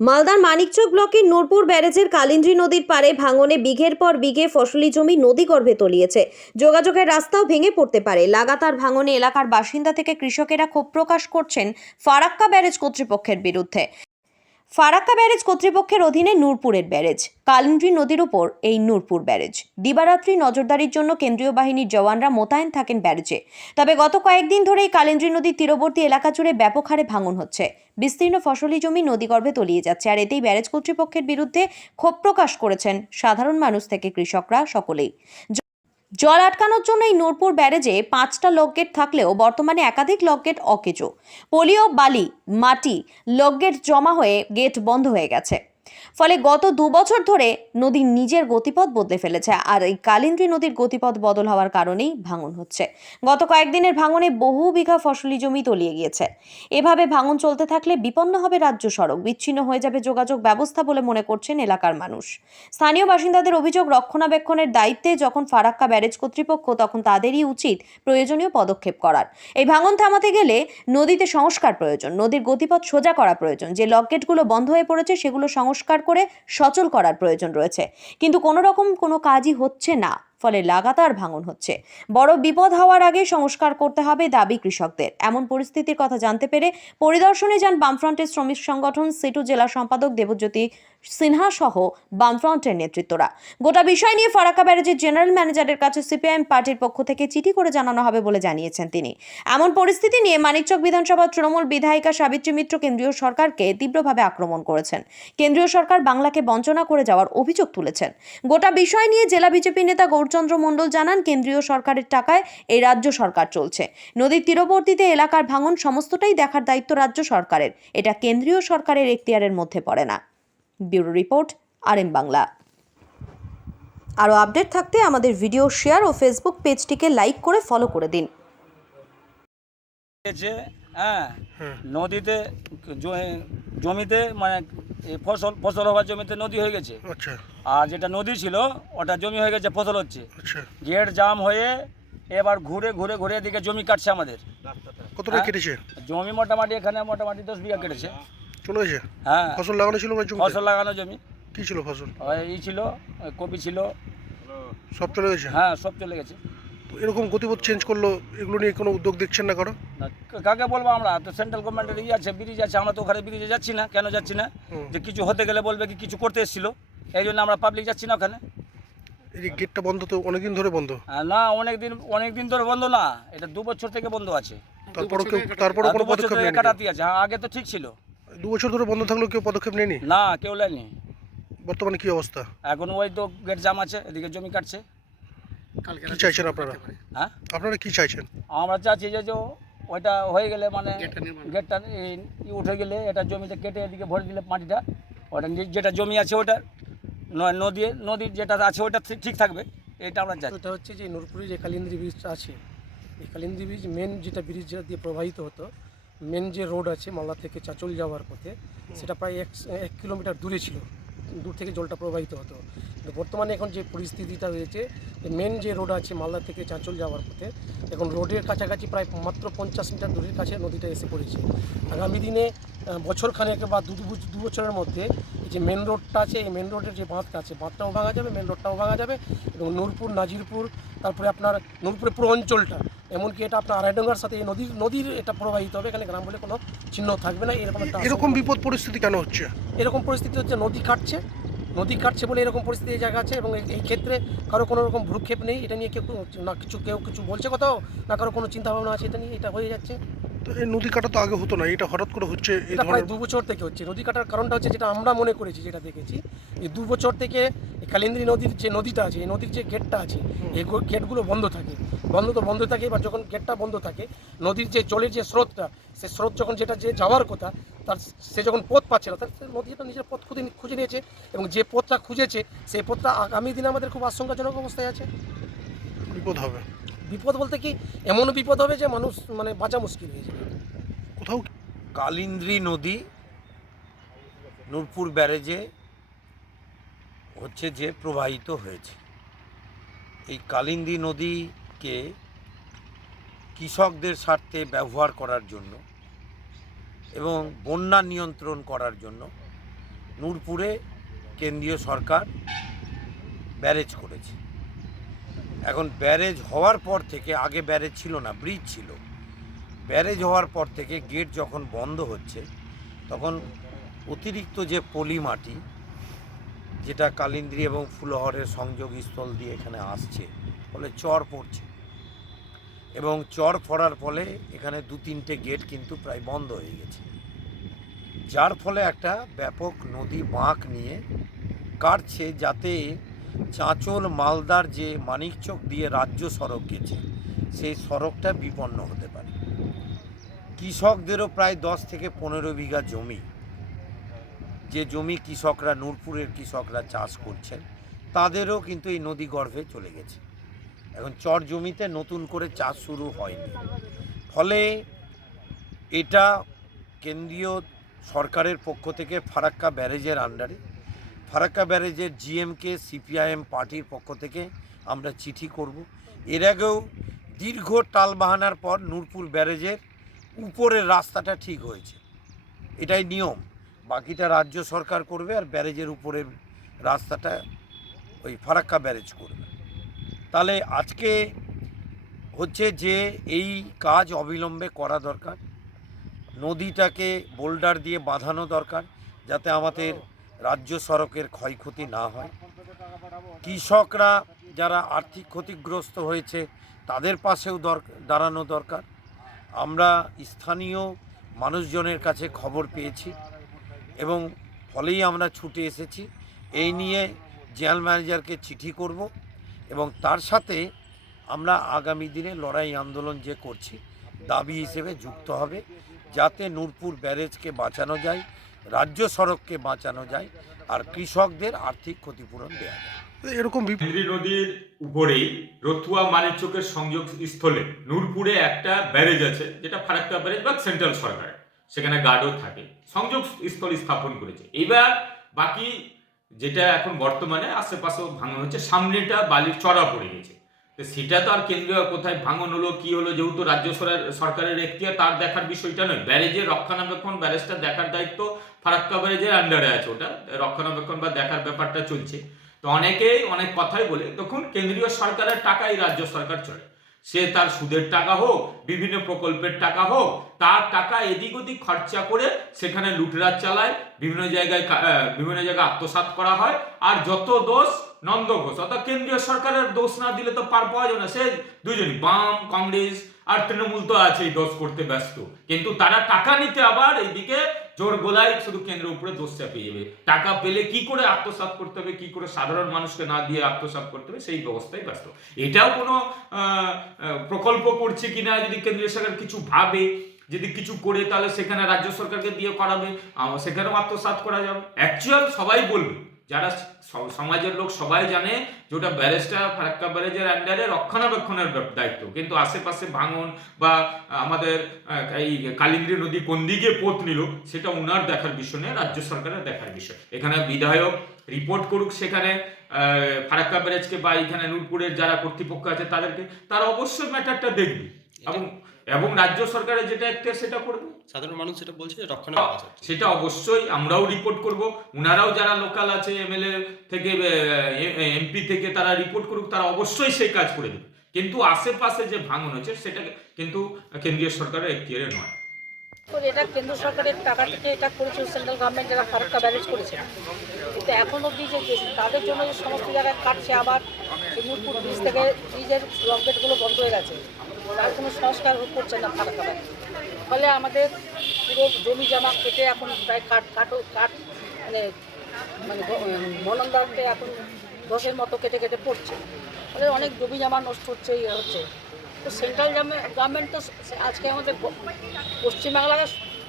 মালদার মানিকচক ব্লকের নূরপুর ব্যারেজের কালিন্দী নদীর পাড়ে ভাঙনে বিঘের পর বিঘে ফসলি জমি নদীগর্ভে তলিয়েছে। যোগাযোগের রাস্তাও ভেঙে পড়তে পারে। লাগাতার ভাঙনে এলাকার বাসিন্দা থেকে কৃষকেরা ক্ষোভ প্রকাশ করছেন ফারাক্কা ব্যারেজ কর্তৃপক্ষের বিরুদ্ধে। ফারাক্কা ব্যারেজ কর্তৃপক্ষের অধীনে নূরপুরের ব্যারেজ, কালিন্দী নদীর উপর এই নূরপুর ব্যারেজ। দিবারাত্রি নজরদারির জন্য কেন্দ্রীয় বাহিনীর জওয়ানরা মোতায়েন থাকেন ব্যারেজে। তবে গত কয়েকদিন ধরেই কালিন্দী নদীর তীরবর্তী এলাকা জুড়ে ব্যাপক হারে ভাঙন হচ্ছে। বিস্তীর্ণ ফসলি জমি নদীগর্ভে তলিয়ে যাচ্ছে, আর এতেই ব্যারেজ কর্তৃপক্ষের বিরুদ্ধে ক্ষোভ প্রকাশ করেছেন সাধারণ মানুষ থেকে কৃষকরা সকলেই। জল আটকানোর জন্য এই নূরপুর ব্যারেজে 5টা লকগেট থাকলেও বর্তমানে একাধিক লকগেট অকেজো। পলি ও বালি, মাটি লকগেট জমা হয়ে গেট বন্ধ হয়ে গেছে। ফলে গত 2 বছর ধরে নদীর নিজের গতিপথ বদলে ফেলেছে, আর এই কালিন্দী নদীর গতিপথ বদল হওয়ার কারণেই ভাঙন হচ্ছে। গত কয়েকদিনের ভাঙনে বহু বিঘা ফসলি জমি তলিয়ে গিয়েছে। এভাবে ভাঙন চলতে থাকলে বিপন্ন হবে রাজ্য সড়ক, বিচ্ছিন্ন হয়ে যাবে যোগাযোগ ব্যবস্থা বলে মনে করছেন এলাকার মানুষ। স্থানীয় বাসিন্দাদের অভিযোগ, রক্ষণাবেক্ষণের দায়িত্বে যখন ফারাক্কা ব্যারেজ কর্তৃপক্ষ, তখন তাদেরই উচিত প্রয়োজনীয় পদক্ষেপ করার। এই ভাঙন থামাতে গেলে নদীতে সংস্কার প্রয়োজন, নদীর গতিপথ সোজা করা প্রয়োজন। যে লকগেটগুলো বন্ধ হয়ে পড়েছে সেগুলো সংস্কার করে সচল করার প্রয়োজন রয়েছে, কিন্তু কোনো রকম কোনো কাজই হচ্ছে না। ফলে লাগাতার ভাঙন হচ্ছে। বড় বিপদ হওয়ার আগে সংস্কার করতে হবে দাবি কৃষকদের। এমন পরিস্থিতির কথা জানতে পেরে পরিদর্শনে যান বামফ্রন্টের শ্রমিক সংগঠন সিটু জেলা সম্পাদক দেবজ্যোতি সিনহা সহ বামফ্রন্টের নেতৃত্বরা। গোটা বিষয় নিয়ে ফারাক্কা ব্যারেজের জেনারেল ম্যানেজারের কাছে সিপিআইএম পার্টির পক্ষ থেকে চিঠি করে জানানো হবে বলে জানিয়েছেন তিনি। এমন পরিস্থিতি নিয়ে মানিকচক বিধানসভার তৃণমূল বিধায়িকা সাবিত্রী মিত্র কেন্দ্রীয় সরকারকে তীব্রভাবে আক্রমণ করেছেন। কেন্দ্রীয় সরকার বাংলাকে বঞ্চনা করে যাওয়ার অভিযোগ তুলেছেন। গোটা বিষয় নিয়ে জেলা বিজেপি নেতা গৌরচন্দ্র মণ্ডল জানান, কেন্দ্রীয় সরকারের টাকায় এই রাজ্য সরকার চলছে। নদীর তীরবর্তীতে এলাকার ভাঙন সমস্তটাই দেখার দায়িত্ব রাজ্য সরকারের। এটা কেন্দ্রীয় সরকারের এখতিয়ারের মধ্যে পড়ে না। Bureau report, RM Bangla. আরও আপডেট থাকতে আমাদের ভিডিও শেয়ার ও ফেসবুক পেজটিকে লাইক করে ফলো করে দিন। হ্যাঁ, নদীতে জমিতে মানে ফসল হওয়ার জমিতে নদী হয়ে গেছে। আচ্ছা। আর যেটা নদী ছিল ওটা জমি হয়ে গেছে, ফসল হচ্ছে। আচ্ছা। গেট জাম হয়ে এবার ঘুরে ঘুরে ঘুরে এদিকে জমি কাটছে আমাদের। কতটা কেটেছে জমি মোটামুটি এখানে মোটামুটি 10 বিঘা কেটেছে। চলে গেছে? হ্যাঁ, ফসল লাগানো ছিল না জমিতে? ফসল লাগানো জমি। কি ছিল ফসল? এই ছিল কপি ছিল, সব চলে গেছে? হ্যাঁ সব চলে গেছে। তো এরকম গতিপথ চেঞ্জ করলো, এগুলো নিয়ে কোনো উদ্যোগ দেখছেন না কারো? কাকে বলবো, আমরা তো সেন্ট্রাল গভর্নমেন্টের আছে, ব্রিজ আছে, আমরা তো ওখানে ব্রিজে যাচ্ছি না। কেন যাচ্ছি না? যে কিছু হতে গেলে বলবে কি কিছু করতে এসেছিল, এই জন্য আমরা পাবলিক যাচ্ছি না ওখানে। এই যে গেটটা বন্ধ, তো অনেকদিন ধরে বন্ধ? না, অনেক দিন ধরে বন্ধ না, এটা 2 বছর থেকে বন্ধ আছে। তারপরে কোনো পদক্ষেপ নেই? কাটাতে আছে, হ্যাঁ আগে তো ঠিক ছিল। 2 বছর ধরে বন্ধ থাকলেও কেউ পদক্ষেপ নেয়নি? না, কেউ নেয়নি। বর্তমানে কি অবস্থা? এখন ওই তো গেট জাম আছে, এদিকে জমি কাটছে। কি চাইছেন আপনারা? হ্যাঁ, আপনারা কি চাইছেন? আমরা চাচ্ছি যে ওইটা হয়ে গেলে, মানে গেটটা উঠে গেলে এটা জমিতে কেটে এদিকে ভরে দিলে মাটিটা, ওটা যেটা জমি আছে ওটা নদীর যেটা আছে ওটা ঠিক থাকবে, এটা আমরা চাই। এটা হচ্ছে যে নূরপুরে যে কালিন্দী ব্রিজটা আছে, এই কালিন্দী ব্রিজ মেন যেটা ব্রিজ দিয়ে প্রবাহিত হতো, মেন যে রোড আছে মালদা থেকে চাঁচল যাওয়ার পথে, সেটা প্রায় 1 কিলোমিটার দূরে ছিল। দূর থেকে জলটা প্রবাহিত হতো। কিন্তু বর্তমানে এখন যে পরিস্থিতিটা হয়েছে, মেন যে রোড আছে মালদা থেকে চাঁচল যাওয়ার পথে, এখন রোডের কাছাকাছি প্রায় মাত্র 50 মিটার দূরের কাছে নদীটা এসে পড়েছে। আগামী দিনে বছরখানেক বা 2 বছরের মধ্যে এই যে মেন রোডটা আছে, এই মেন রোডের যে বাঁধটা আছে, বাঁধটাও ভাঙা যাবে, মেন রোডটাও ভাঙা যাবে, এবং নূরপুর, নাজিরপুর, তারপরে আপনার নূরপুরের পুরো অঞ্চলটা, এমনকি এটা আপনার আড়াইডোঙ্গার সাথে এই নদীর এটা প্রবাহিত হবে। এখানে গ্রাম বলে কোনো চিহ্ন থাকবে না। এরকম বিপদ পরিস্থিতি কেন হচ্ছে? এরকম পরিস্থিতি হচ্ছে নদী কাটছে বলে এরকম পরিস্থিতি জায়গা আছে, এবং এই ক্ষেত্রে কারো কোনো রকম ভ্রুক্ষেপ নেই। এটা নিয়ে কেউ কিছু বলছে কোথাও, না কারো কোনো চিন্তাভাবনা আছে এটা নিয়ে, এটা হয়ে যাচ্ছে। তো এই নদী কাটা তো আগে হতো না, এটা হঠাৎ করে হচ্ছে? এটা প্রায় 2 বছর থেকে হচ্ছে। নদী কাটার কারণটা হচ্ছে, যেটা আমরা মনে করেছি, যেটা দেখেছি, এই 2 বছর থেকে এই কালিন্দী নদীর যে নদীটা আছে, এই নদীর যে গেটটা আছে, এই গেটগুলো বন্ধ থাকে। এবার যখন গেটটা বন্ধ থাকে, নদীর যে জলের যে স্রোতটা, সে স্রোত যখন যেটা যে যাওয়ার কথা, সে যখন পথ পাচ্ছে না, তার নদীটা নিজের পথ খুঁজে নিয়েছে, এবং যে পথটা খুঁজেছে সেই পথটা আগামী দিনে আমাদের খুব আশঙ্কাজনক অবস্থায় আছে। বিপদ হবে? বিপদ বলতে কি, এমনও বিপদ হবে যে মানুষ মানে বাঁচা মুশকিল হয়ে যাবে কোথাও। কালিন্দী নদী নূরপুর ব্যারেজে হচ্ছে যে প্রবাহিত হয়েছে। এই কালিন্দী নদীকে কৃষকদের স্বার্থে ব্যবহার করার জন্য এবং বন্যা নিয়ন্ত্রণ করার জন্য নূরপুরে কেন্দ্রীয় সরকার ব্যারেজ করেছে। এখন ব্যারেজ হওয়ার পর থেকে, আগে ব্যারেজ ছিল না, ব্রিজ ছিল, ব্যারেজ হওয়ার পর থেকে গেট যখন বন্ধ হচ্ছে তখন অতিরিক্ত যে পলি মাটি যেটা কালিন্দ্রি এবং ফুলহরের সংযোগস্থল দিয়ে এখানে আসছে, ফলে চর পড়ছে এবং চর পড়ার ফলে এখানে 2-3টে গেট কিন্তু প্রায় বন্ধ হয়ে গেছে, যার ফলে একটা ব্যাপক নদী বাঁক নিয়ে কাটছে, যাতে চাঁচল মালদার যে মানিকচক দিয়ে রাজ্য সড়ক গেছে সেই সড়কটা বিপন্ন হতে পারে। কৃষকদেরও প্রায় 10 থেকে 15 বিঘা জমি, যে জমি কৃষকরা, নূরপুরের কৃষকরা চাষ করছেন, তাদেরও কিন্তু এই নদী গর্ভে চলে গেছে। এখন চর জমিতে নতুন করে চাষ শুরু হয়নি, ফলে এটা কেন্দ্রীয় সরকারের পক্ষ থেকে ফারাক্কা ব্যারেজের আন্ডারে, ফারাক্কা ব্যারেজের জিএমকে সিপিআইএম পার্টির পক্ষ থেকে আমরা চিঠি করব। এর আগেও দীর্ঘ টালবাহানার পর নূরপুর ব্যারেজের উপরের রাস্তাটা ঠিক হয়েছে, এটাই নিয়ম, বাকিটা রাজ্য সরকার করবে আর ব্যারেজের উপরের রাস্তাটা ওই ফারাক্কা ব্যারেজ করবে। তাহলে আজকে হচ্ছে যে এই কাজ অবিলম্বে করা দরকার, নদীটাকে বোল্ডার দিয়ে বাঁধানো দরকার যাতে আমাদের রাজ্য সড়কের ক্ষয়ক্ষতি না হয়। কৃষকরা যারা আর্থিক ক্ষতিগ্রস্ত হয়েছে তাদের পাশেও দাঁড়ানো দরকার। আমরা স্থানীয় মানুষজনের কাছে খবর পেয়েছি এবং ফলেই আমরা ছুটে এসেছি। এই নিয়ে জেনারেল ম্যানেজারকে চিঠি করব এবং তার সাথে আমরা আগামী দিনে লড়াই আন্দোলন যে করছি দাবি হিসেবে যুক্ত হবে, যাতে নূরপুর ব্যারেজকে বাঁচানো যায়, রাজ্য সড়ককে বাঁচানো যায় আর কৃষকদের আর্থিক ক্ষতিপূরণ দেওয়া যায়। এরকম কালিন্দ্রি নদীর উপরেই রতুয়া মানিকচকের সংযোগ স্থলে নূরপুরে একটা ব্যারেজ আছে, যেটা ফারাক্কা ব্যারেজ বা সেন্ট্রাল সরকার, সেখানে গার্ডও থাকে, সংযোগ স্থল স্থাপন করেছে। এবার বাকি যেটা এখন বর্তমানে আশেপাশেও ভাঙন হচ্ছে, সামনেটা বালির চড়া পড়ে গেছে, তো সেটা তো আর কেন্দ্রীয় কোথায় ভাঙন হলো কি হলো, যেহেতু রাজ্য সরকারের এখতিয়ার, তার দেখার বিষয়টা নয়। ব্যারেজের রক্ষণাবেক্ষণ, ব্যারেজটা দেখার দায়িত্ব ফারাক্কা ব্যারেজের আন্ডারে আছে, ওটা রক্ষণাবেক্ষণ বা দেখার ব্যাপারটা চলছে। তো অনেকেই অনেক কথাই বলে, দেখুন কেন্দ্রীয় সরকারের টাকাই রাজ্য সরকার চলে, সে তার সুদের টাকা হোক, বিভিন্ন প্রকল্পের টাকা হোক, তার টাকা এদিক ওদিক খরচা করে সেখানে লুটরাজ চালায়, বিভিন্ন জায়গায় আত্মসাৎ করা হয়। আর যত দোষ নন্দ ঘোষ, অর্থাৎ কেন্দ্রীয় সরকারের দোষ না দিলে তো পার পাওয়া যায় না, সে দুজনই বাম, কংগ্রেস আর তৃণমূল তো আছেই দোষ করতে ব্যস্ত, কিন্তু তারা টাকা নিতে আবার এইদিকে জোর গোলায় শুধু কেন্দ্রের উপরে দোষ চাপিয়ে যাবে। টাকা পেলে কি করে আত্মসাৎ করতে হবে, কি করে সাধারণ মানুষকে না দিয়ে আত্মসাৎ করতে হবে, সেই ব্যবস্থায় ব্যস্ত। এটাও কোনো প্রকল্প করছে কিনা, যদি কেন্দ্রীয় সরকার কিছু ভাবে, যদি কিছু করে তাহলে সেখানে রাজ্য সরকারকে দিয়ে করাবে, সেখানেও আত্মসাৎ করা যাবে। অ্যাকচুয়াল সবাই বলবে, যারা সমাজের লোক সবাই জানে যে ওটা ব্যারেজটা ফারাক্কা ব্যারেজের আন্ডারে রক্ষণাবেক্ষণের দায়িত্ব, কিন্তু আশেপাশে ভাঙন বা আমাদের এই কালিন্দ্রি নদী কোন দিকে পথ নিল সেটা উনার দেখার বিষয় নয়, রাজ্য সরকারের দেখার বিষয়। এখানে বিধায়ক রিপোর্ট করুক সেখানে ফারাক্কা ব্যারেজকে, বা এখানে নূরপুরের যারা কর্তৃপক্ষ আছে তাদেরকে, তারা অবশ্যই ম্যাটারটা দেখবে এবং রাজ্য সরকারের যেটা এখতিয়ার সেটা করবে। সাধারণ মানুষ যেটা বলছে যে রক্ষণাবেক্ষণ, সেটা অবশ্যই আমরাও রিপোর্ট করব, উনারাও যারা লোকাল আছে, এমএলএ থেকে এমপি থেকে, তারা রিপোর্ট করুক, তারা অবশ্যই সেই কাজ করে দেবে। কিন্তু আশেপাশে যে ভাঙন হচ্ছে সেটা কিন্তু কেন্দ্রীয় সরকারের এখতিয়ারে নয়। তো এটা কেন্দ্র সরকারের টাকা থেকে এটা করেছে সেন্ট্রাল গভর্নমেন্ট, যারা ফারাক্কা ব্যারেজ করেছে, কিন্তু এখন অবধি যে তাদের জন্য যে সমস্ত জায়গায় কাটছে, আবার নূরপুর ব্রিজ থেকে ব্রিজের লকগেটগুলো বন্ধ হয়ে গেছে, তার কোনো সংস্কার করছে না ফারাক্কা ব্যারেজ। ফলে আমাদের পুরো জমি জমা কেটে এখন প্রায় কাঠ মানে মনন্দারকে এখন দশের মতো কেটে কেটে পড়ছে, ফলে অনেক জমি জমা নষ্ট হচ্ছে, হচ্ছে। তো সেন্ট্রাল গভর্নমেন্ট তো আজকে আমাদের পশ্চিমবাংলাকে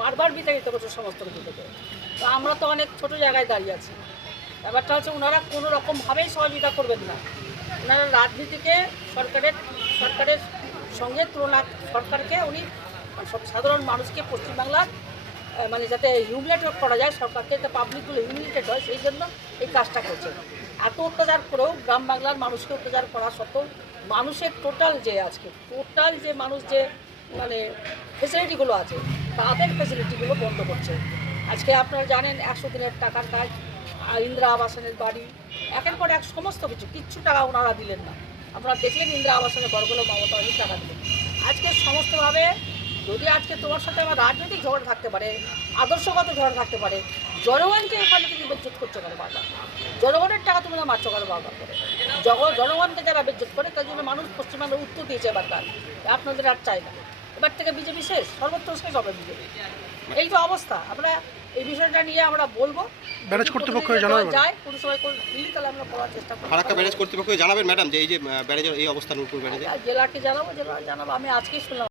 বারবার বিতাড়িত করছে সমস্ত কিছু থেকে। তো আমরা তো অনেক ছোট জায়গায় দাঁড়িয়ে আছি। ব্যাপারটা হচ্ছে ওনারা কোনো রকমভাবেই সহযোগিতা করবেন না, ওনারা রাজনীতিকে সরকারের সঙ্গে তুলনা, সরকারকে উনি সব সাধারণ মানুষকে পশ্চিমবাংলার মানে যাতে হিউমিলেটেড করা যায়, সরকারকে যাতে পাবলিকগুলো হিউমিলেটেড হয়, সেই জন্য এই কাজটা করছে। এত অত্যাচার করেও গ্রাম বাংলার মানুষকে অত্যাচার করা সত্ত্বেও মানুষের টোটাল যে মানুষ যে মানে ফেসিলিটিগুলো আছে, তাদের ফেসিলিটিগুলো বন্ধ করছে। আজকে আপনারা জানেন 100 দিনের টাকার কাজ, আর ইন্দিরা আবাসনের বাড়ি, একের পর এক সমস্ত কিচ্ছু টাকা ওনারা দিলেন না। আপনারা দেখলেন ইন্দিরা আবাসনের ঘরগুলো মমতা অনেক টাকা দিলেন। আজকে সমস্তভাবে যদি আজকে তোমার সাথে আমার রাজনৈতিক ঝগড়া থাকতে পারে, আদর্শগত ঝগড়া থাকতে পারে, জনগণকে এখানে থেকে বেজ্জত করছো কেন বারবার? জনগণের টাকা তুমি না মারছো কেন বারবার করে? জনগণকে যারা বেজ্জত করে তার জন্য মানুষ পশ্চিমবঙ্গে উত্তর দিয়েছে এবারকার, আপনাদের আর চাই না। এবার থেকে বিজেপি শেষ, সর্বত্র শেষ হবে বিজেপি। এই তো অবস্থা। আমরা এই বিষয়টা নিয়ে আমরা বলবো, ব্যারেজ কর্তৃপক্ষকে জানাবেন? যায় কোনো সময় করে দিল্লি, তাহলে আমরা করার চেষ্টা করবো। ফারাক্কা ব্যারেজ কর্তৃপক্ষকে জানাবেন ম্যাডাম যে এই যে ব্যারেজের এই অবস্থা নূরপুর ব্যারেজে? জেলাকে জানাবো, জেলা জানাবো। আমি আজকেই শুনলাম।